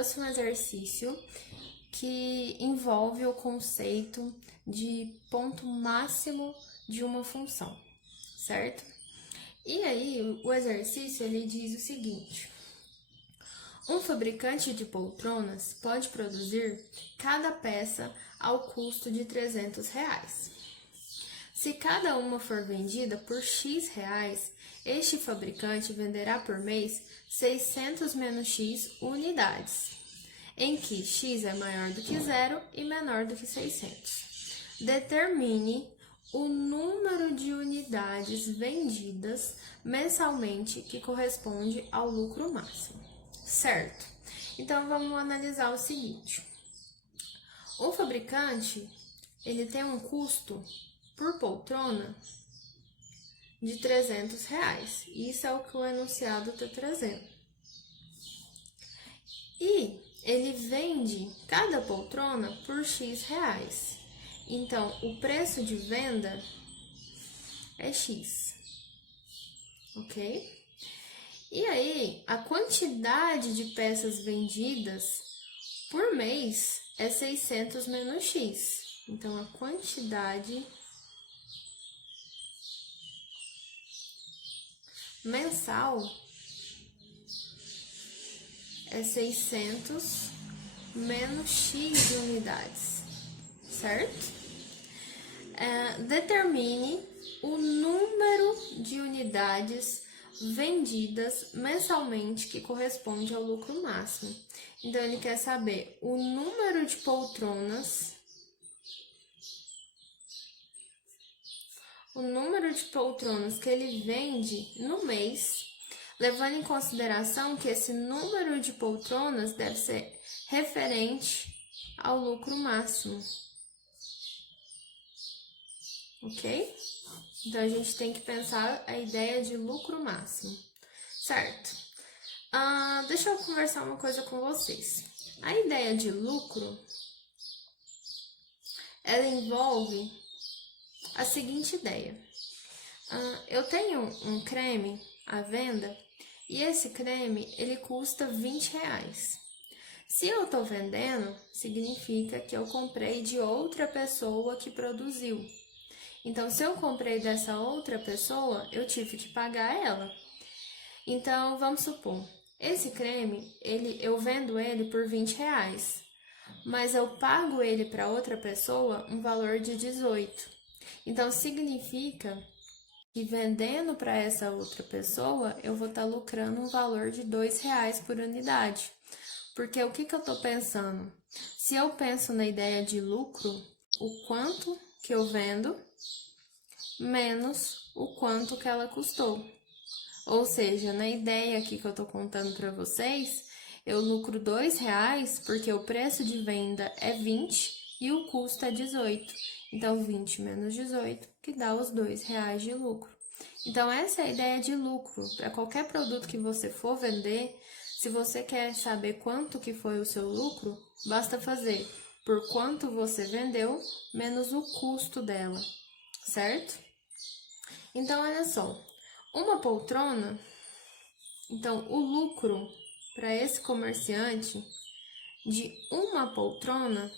trouxe um exercício que envolve o conceito de ponto máximo de uma função, certo? E aí, o exercício ele diz o seguinte: um fabricante de poltronas pode produzir cada peça ao custo de R$300. Se cada uma for vendida por X reais, este fabricante venderá por mês 600 menos X unidades, em que X é maior do que 0 e menor do que 600. Determine o número de unidades vendidas mensalmente que corresponde ao lucro máximo. Certo? Então, vamos analisar o seguinte. O fabricante, ele tem um custo por poltrona de R$300. Isso é o que o enunciado está trazendo. E ele vende cada poltrona por X reais. Então, o preço de venda é X. Ok? E aí, a quantidade de peças vendidas por mês é 600 menos X. Então, a quantidade mensal é 600 menos X de unidades, certo? Determine o número de unidades vendidas mensalmente que corresponde ao lucro máximo. Então, ele quer saber o número de poltronas, que ele vende no mês, levando em consideração que esse número de poltronas deve ser referente ao lucro máximo. Ok? Então, a gente tem que pensar a ideia de lucro máximo, certo? Deixa eu conversar uma coisa com vocês. A ideia de lucro, ela envolve a seguinte ideia. Eu tenho um creme à venda e esse creme, ele custa R$20. Se eu estou vendendo, significa que eu comprei de outra pessoa que produziu. Então, se eu comprei dessa outra pessoa, eu tive que pagar ela. Então, vamos supor, esse creme, eu vendo ele por R$20, mas eu pago ele para outra pessoa um valor de 18. Então, significa que vendendo para essa outra pessoa, eu vou estar lucrando um valor de R$2 por unidade. Porque o que eu estou pensando? Se eu penso na ideia de lucro, o quanto que eu vendo menos o quanto que ela custou. Ou seja, na ideia aqui que eu tô contando para vocês, eu lucro R$2 porque o preço de venda é 20 e o custo é 18. Então, 20 menos 18, que dá os R$2 de lucro. Então, essa é a ideia de lucro. Para qualquer produto que você for vender, se você quer saber quanto que foi o seu lucro, basta fazer por quanto você vendeu menos o custo dela, certo? Então, olha só, uma poltrona, então o lucro para esse comerciante de uma poltrona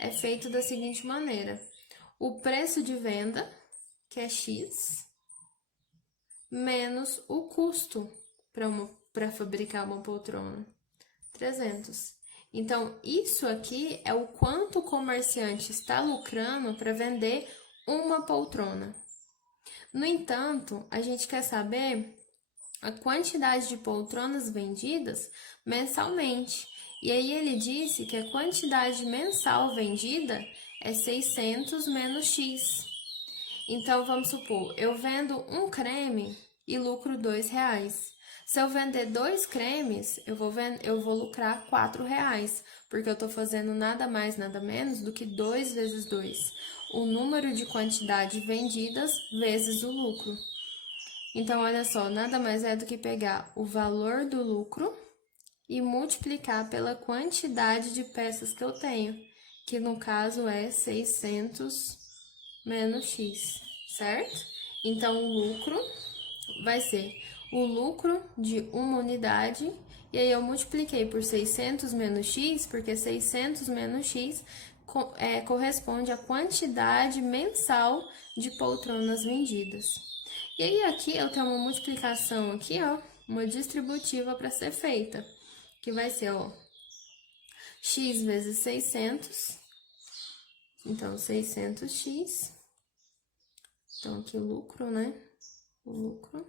é feito da seguinte maneira: o preço de venda, que é X, menos o custo para fabricar uma poltrona, 300. Então, isso aqui é o quanto o comerciante está lucrando para vender uma poltrona. No entanto, a gente quer saber a quantidade de poltronas vendidas mensalmente. E aí ele disse que a quantidade mensal vendida é 600 menos X. Então, vamos supor, eu vendo um creme e lucro R$2. Se eu vender 2 cremes, eu vou lucrar R$4, porque eu estou fazendo nada mais, nada menos do que 2 vezes 2. O número de quantidade vendidas vezes o lucro. Então, olha só, nada mais é do que pegar o valor do lucro e multiplicar pela quantidade de peças que eu tenho, que no caso é 600 menos X, certo? Então, o lucro vai ser o lucro de uma unidade E aí eu multipliquei por 600 menos x, porque 600 menos x corresponde à quantidade mensal de poltronas vendidas. E aí aqui eu tenho uma multiplicação aqui, ó, uma distributiva para ser feita, que vai ser, ó, x vezes 600, então 600x, então aqui o lucro, né, o lucro,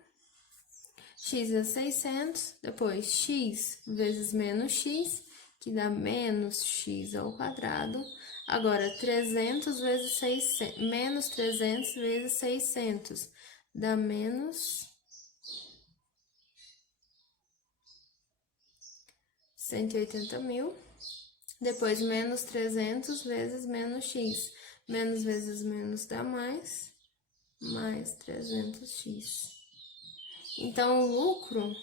x vezes 600, depois x vezes menos x, que dá menos x ao quadrado. Agora, 300 vezes 600, menos 300 vezes 600, dá menos 180.000. Depois, menos 300 vezes menos x. Menos vezes menos dá mais 300x. Então, o lucro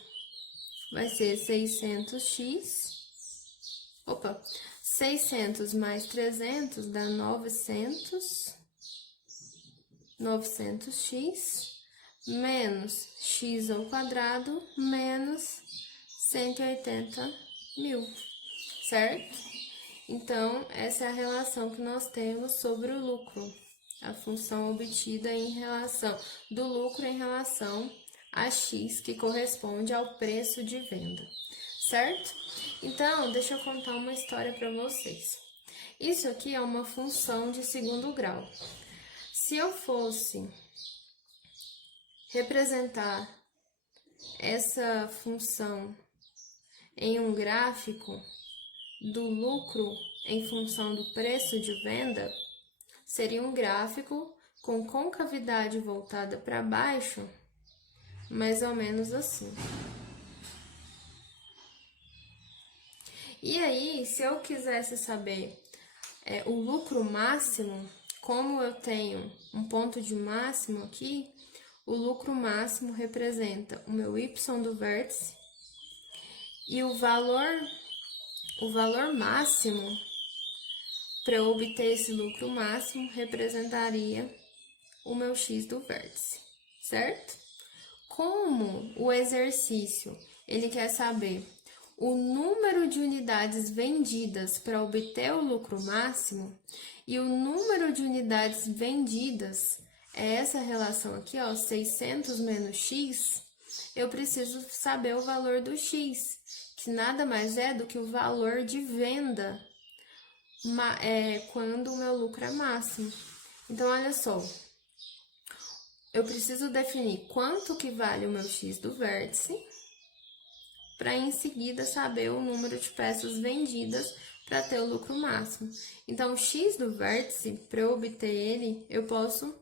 vai ser 600x. Opa, 600 mais 300 dá 900x, menos x ao quadrado, menos 180.000, certo? Então, essa é a relação que nós temos sobre o lucro, a função obtida em relação do lucro em relação a x, que corresponde ao preço de venda, certo? Então, deixa eu contar uma história para vocês. Isso aqui é uma função de segundo grau. Se eu fosse representar essa função em um gráfico do lucro em função do preço de venda, seria um gráfico com concavidade voltada para baixo, mais ou menos assim. E aí, se eu quisesse saber o lucro máximo, como eu tenho um ponto de máximo aqui, o lucro máximo representa o meu y do vértice e o valor máximo, para eu obter esse lucro máximo, representaria o meu x do vértice, certo? Como o exercício, ele quer saber o número de unidades vendidas para obter o lucro máximo, e o número de unidades vendidas é essa relação aqui, ó, 600 menos x, eu preciso saber o valor do x, que nada mais é do que o valor de venda quando o meu lucro é máximo. Então, olha só, eu preciso definir quanto que vale o meu x do vértice, para em seguida saber o número de peças vendidas para ter o lucro máximo. Então, o x do vértice, para eu obter ele, eu posso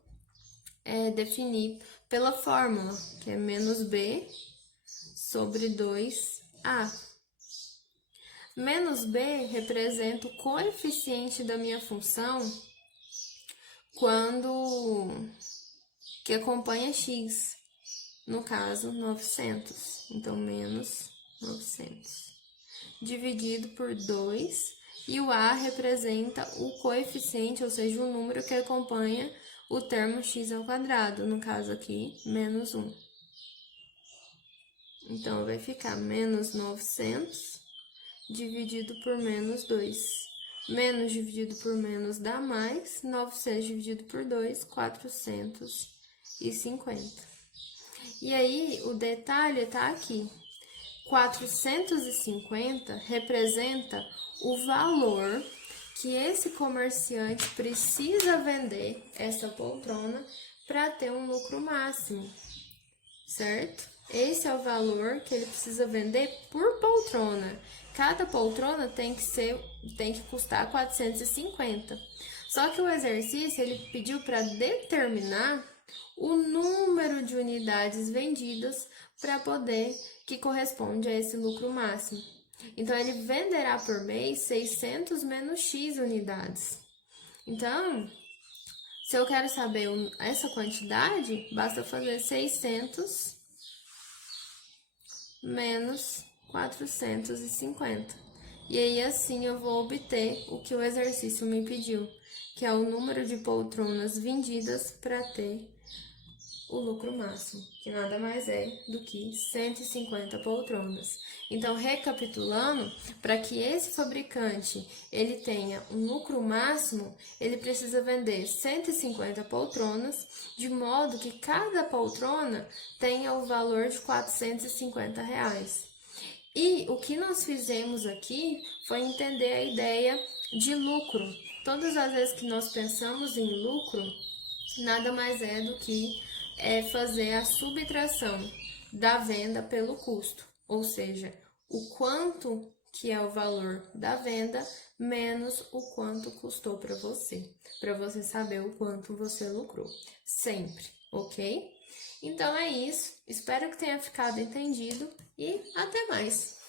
definir pela fórmula, que é menos b sobre 2a. Menos b representa o coeficiente da minha função que acompanha x, no caso, 900. Então, menos 900, dividido por 2, e o a representa o coeficiente, ou seja, o número que acompanha o termo x ao quadrado, no caso aqui, menos 1. Então, vai ficar menos 900 dividido por menos 2. Menos dividido por menos dá mais, 900 dividido por 2, 450. E aí, o detalhe tá aqui. 450 representa o valor que esse comerciante precisa vender essa poltrona para ter um lucro máximo, certo? Esse é o valor que ele precisa vender por poltrona. Cada poltrona tem que custar 450. Só que o exercício ele pediu para determinar o número de unidades vendidas para poder que corresponde a esse lucro máximo. Então, ele venderá por mês 600 menos X unidades. Então, se eu quero saber essa quantidade, basta fazer 600 menos 450. E aí, assim, eu vou obter o que o exercício me pediu, que é o número de poltronas vendidas para ter o lucro máximo, que nada mais é do que 150 poltronas. Então, recapitulando, para que esse fabricante ele tenha um lucro máximo, ele precisa vender 150 poltronas, de modo que cada poltrona tenha o valor de R$ 450. E o que nós fizemos aqui foi entender a ideia de lucro. Todas as vezes que nós pensamos em lucro, nada mais é do que fazer a subtração da venda pelo custo, ou seja, o quanto que é o valor da venda menos o quanto custou para você saber o quanto você lucrou, sempre, ok? Então é isso, espero que tenha ficado entendido e até mais!